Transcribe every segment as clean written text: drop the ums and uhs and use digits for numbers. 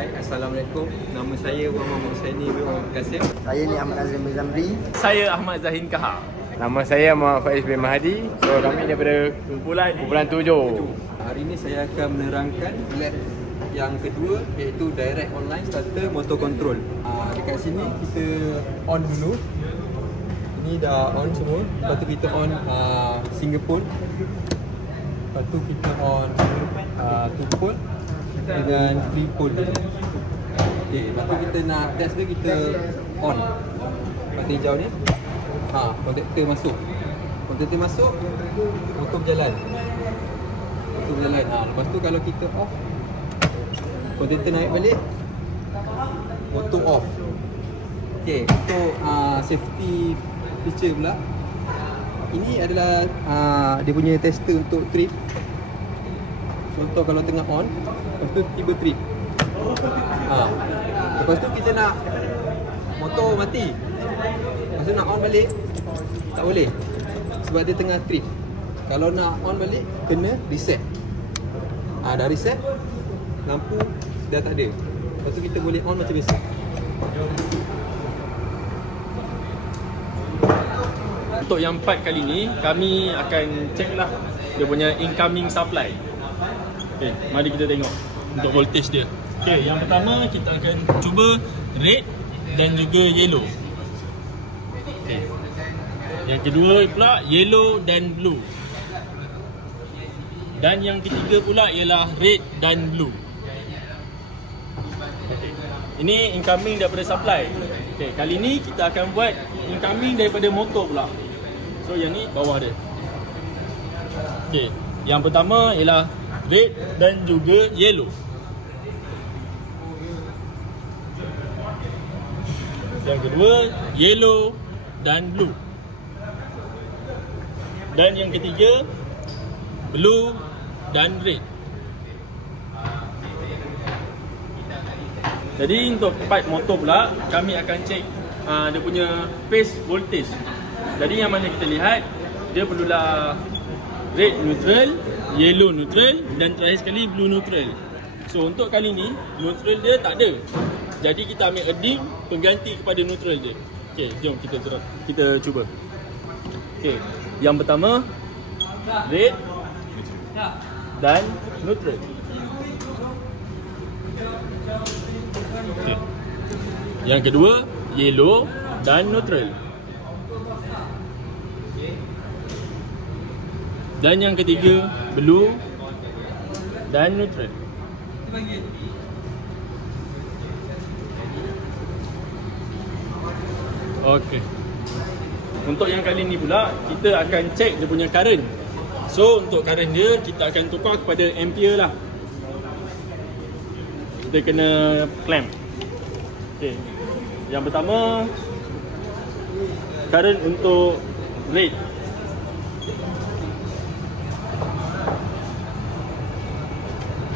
Hai, Assalamualaikum. Nama saya Muhammad Husaini bin Muhammad Kasim. Saya ni Ahmad Azim bin Zamri. Saya Ahmad Zahin Kahar. Nama saya Muhammad Faiz bin Mahdi. So kami daripada kumpulan 7. Hari ini saya akan menerangkan lab yang kedua, iaitu Direct Online Starter Motor Control. Dekat sini kita on dulu. Ini dah on semua. Lepas tu kita on single pole. Lepas tu kita on two pole dengan 3 pole. Okay, lepas tu kita nak test dia, kita on button hijau ni. Kontaktor masuk. Kontaktor masuk, motor berjalan. Motor berjalan. Lepas tu kalau kita off, kontaktor naik balik, motor off. Okay, untuk safety feature pula, ini adalah dia punya tester untuk trip. Contoh kalau tengah on, lepas tu tiba trip. Lepas tu kita nak motor mati, lepas tu nak on balik, tak boleh sebab dia tengah trip. Kalau nak on balik, kena reset. Dah reset, lampu dah tak ada. Lepas tu kita boleh on macam biasa. Untuk yang part kali ni, kami akan check lah dia punya incoming supply. Okay, mari kita tengok untuk voltage dia. Okay, yang pertama kita akan cuba red dan juga yellow. Okay. Yang kedua pula yellow dan blue. Dan yang ketiga pula ialah red dan blue. Okay. Ini incoming daripada supply. Okay, kali ni kita akan buat incoming daripada motor pula. So yang ni bawah dia. Okay, yang pertama ialah red dan juga yellow. Yang kedua yellow dan blue. Dan yang ketiga blue dan red. Jadi untuk part motor pula, kami akan check dia punya phase voltage. Jadi yang mana kita lihat, dia perlulah red neutral, yellow neutral dan terakhir sekali blue neutral. So untuk kali ni neutral dia tak ada. Jadi kita ambil a dim pengganti kepada neutral dia. Okey, jom kita cuba. Okey, yang pertama red dan neutral. Okay. Yang kedua yellow dan neutral. Dan yang ketiga blue dan neutral. Okey. Untuk yang kali ni pula, kita akan check dia punya current. So untuk current dia, kita akan tukar kepada ampere lah. Kita kena clamp. Okey. Yang pertama current untuk red.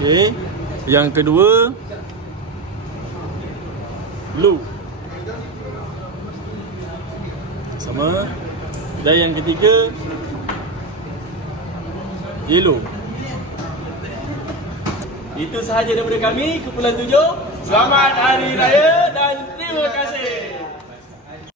Okey. Yang kedua blue. Sama. Dan yang ketiga yellow. Itu sahaja daripada kami, Kumpulan 7. Selamat Hari Raya dan terima kasih.